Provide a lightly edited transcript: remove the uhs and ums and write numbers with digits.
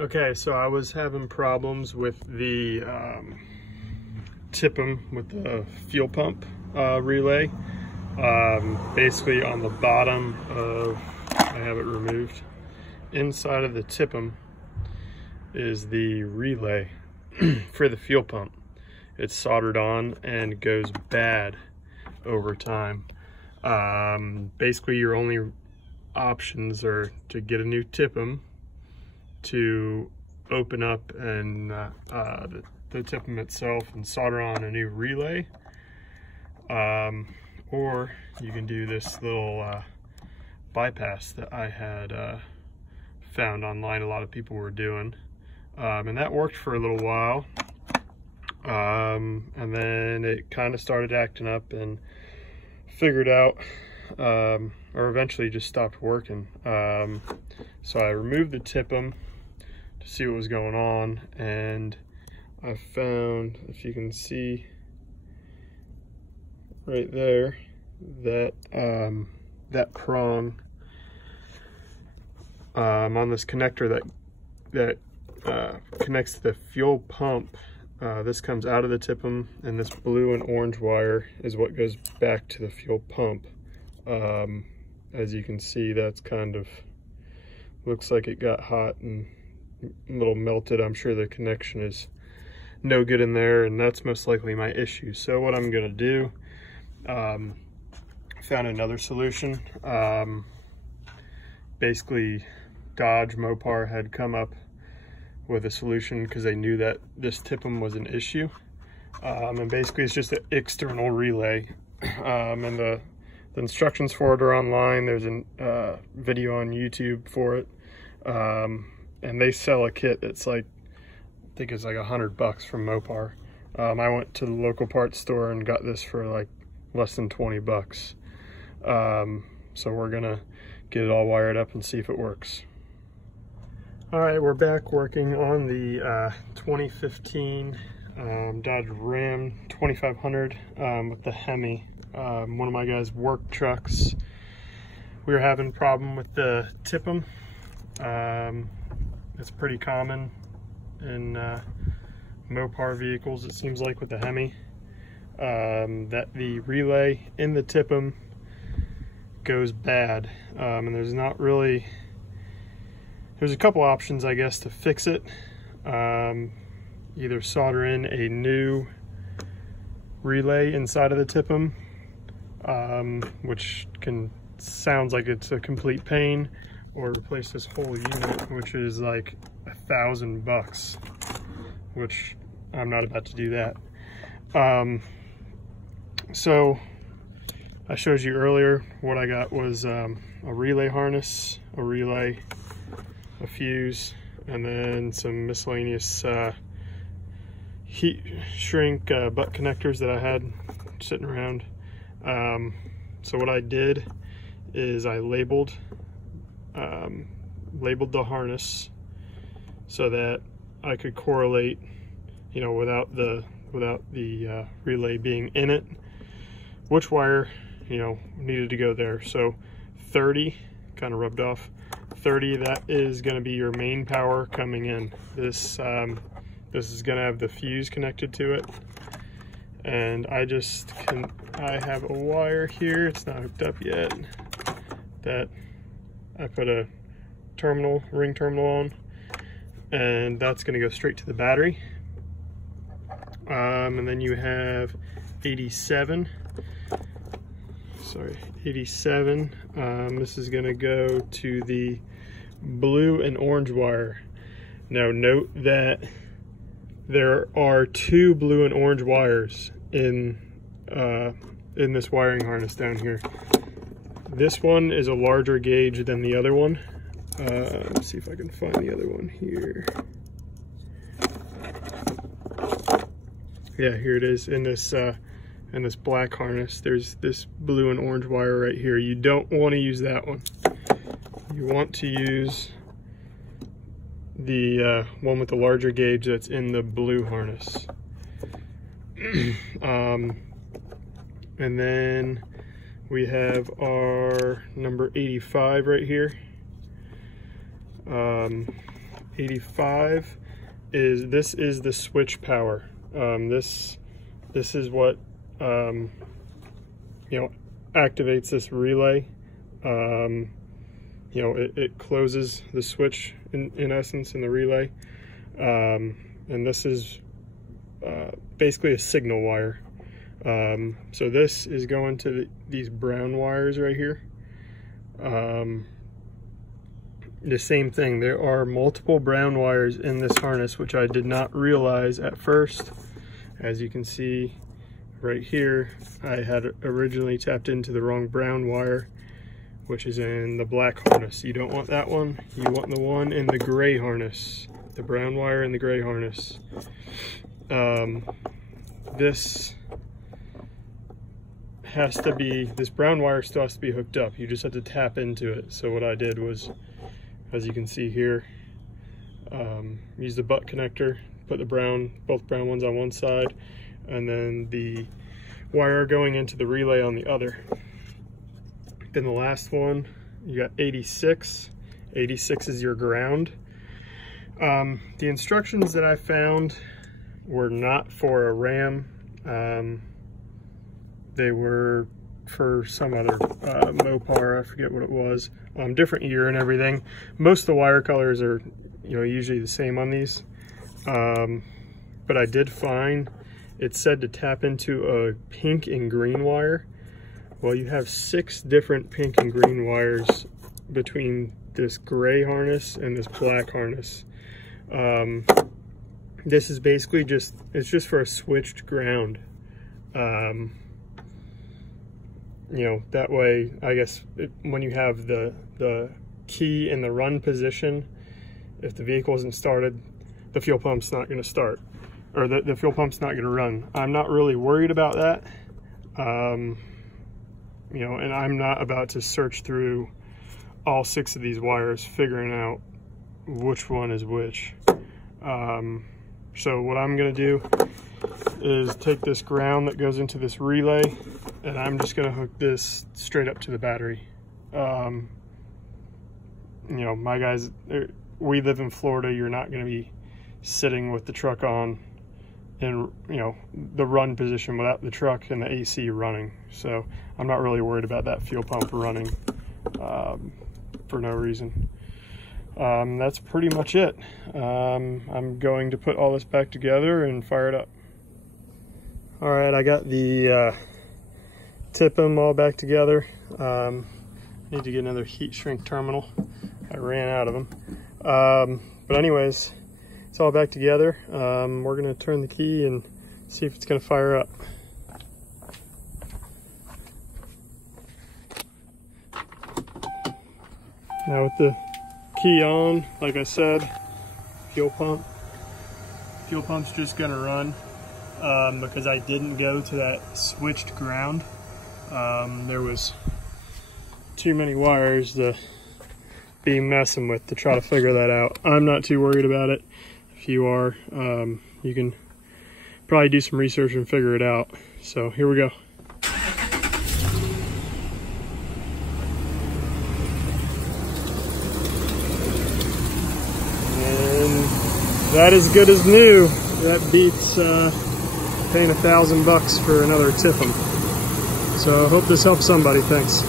Okay, so I was having problems with the TIPM with the fuel pump relay. Basically on the bottom of, I have it removed, inside of the TIPM is the relay for the fuel pump. It's soldered on and goes bad over time. Basically your only options are to get a new TIPM, to open up and the TIPM itself and solder on a new relay, or you can do this little bypass that I had found online a lot of people were doing, and that worked for a little while, and then it kind of started acting up and figured out, or eventually just stopped working. So I removed the TIPM to see what was going on, and I found, if you can see right there, that that prong on this connector that connects to the fuel pump. This comes out of the TIPM, and this blue and orange wire is what goes back to the fuel pump. As you can see, that's kind of, looks like it got hot and a little melted. I'm sure the connection is no good in there, and that's most likely my issue. So what I'm gonna do, found another solution. Basically Dodge Mopar had come up with a solution because they knew that this TIPM was an issue, and basically it's just an external relay, and the instructions for it are online. There's a video on YouTube for it, and they sell a kit that's like, I think it's like $100 from Mopar. I went to the local parts store and got this for like less than 20 bucks. So we're gonna get it all wired up and see if it works. All right, we're back working on the 2015 Dodge Ram 2500 with the Hemi, one of my guys' work trucks. We were having a problem with the TIPM. It's pretty common in Mopar vehicles, it seems like, with the Hemi, that the relay in the TIPM goes bad, and there's not really, there's a couple options, I guess, to fix it. Either solder in a new relay inside of the TIPM, which sounds like it's a complete pain, or replace this whole unit, which is like $1,000, which I'm not about to do that. So I showed you earlier, what I got was a relay harness, a relay, a fuse, and then some miscellaneous heat shrink butt connectors that I had sitting around. So what I did is I labeled the harness so that I could correlate, you know, without the relay being in it, which wire, you know, needed to go there. So 30, kind of rubbed off, 30, that is going to be your main power coming in. This is going to have the fuse connected to it, and I have a wire here, it's not hooked up yet, that I put a ring terminal on, and that's going to go straight to the battery. And then you have 87. This is going to go to the blue and orange wire. Now note that there are two blue and orange wires in this wiring harness down here. This one is a larger gauge than the other one. Let's see if I can find the other one here. Yeah, here it is in this black harness. There's this blue and orange wire right here. You don't want to use that one. You want to use the one with the larger gauge that's in the blue harness. And then we have our number 85 right here. 85 this is the switch power. This is what you know, activates this relay. You know, it closes the switch in essence in the relay, and this is basically a signal wire. So this is going to these brown wires right here. The same thing, there are multiple brown wires in this harness, which I did not realize at first. As you can see right here, I had originally tapped into the wrong brown wire, which is in the black harness. You don't want that one, you want the one in the gray harness, the brown wire in the gray harness. This brown wire still has to be hooked up. You just have to tap into it. So what I did was, as you can see here, use the butt connector, put both brown ones on one side, and then the wire going into the relay on the other. Then the last one, you got 86. 86 is your ground. The instructions that I found were not for a RAM. They were for some other Mopar, I forget what it was. Different year and everything. Most of the wire colors are, you know, usually the same on these. But I did find it said to tap into a pink and green wire. Well, you have 6 different pink and green wires between this gray harness and this black harness. This is basically it's just for a switched ground. You know, that way, I guess, when you have the key in the run position, if the vehicle isn't started, the fuel pump's not going to start, or the fuel pump's not going to run. I'm not really worried about that. You know, and I'm not about to search through all 6 of these wires figuring out which one is which. So what I'm going to do is take this ground that goes into this relay, and I'm just going to hook this straight up to the battery. You know, my guys, we live in Florida. You're not going to be sitting with the truck on in, you know, the run position without the truck and the AC running. So I'm not really worried about that fuel pump running for no reason. That's pretty much it. I'm going to put all this back together and fire it up. All right, I got the TIPM all back together. Need to get another heat shrink terminal. I ran out of them. But anyways, it's all back together. We're gonna turn the key and see if it's gonna fire up. Now with the key on, like I said, fuel pump's just gonna run because I didn't go to that switched ground. There was too many wires to be messing with to try to figure that out. I'm not too worried about it. If you are, you can probably do some research and figure it out. So here we go. And that is good as new. That beats paying $1,000 for another TIPM. So I hope this helps somebody. Thanks.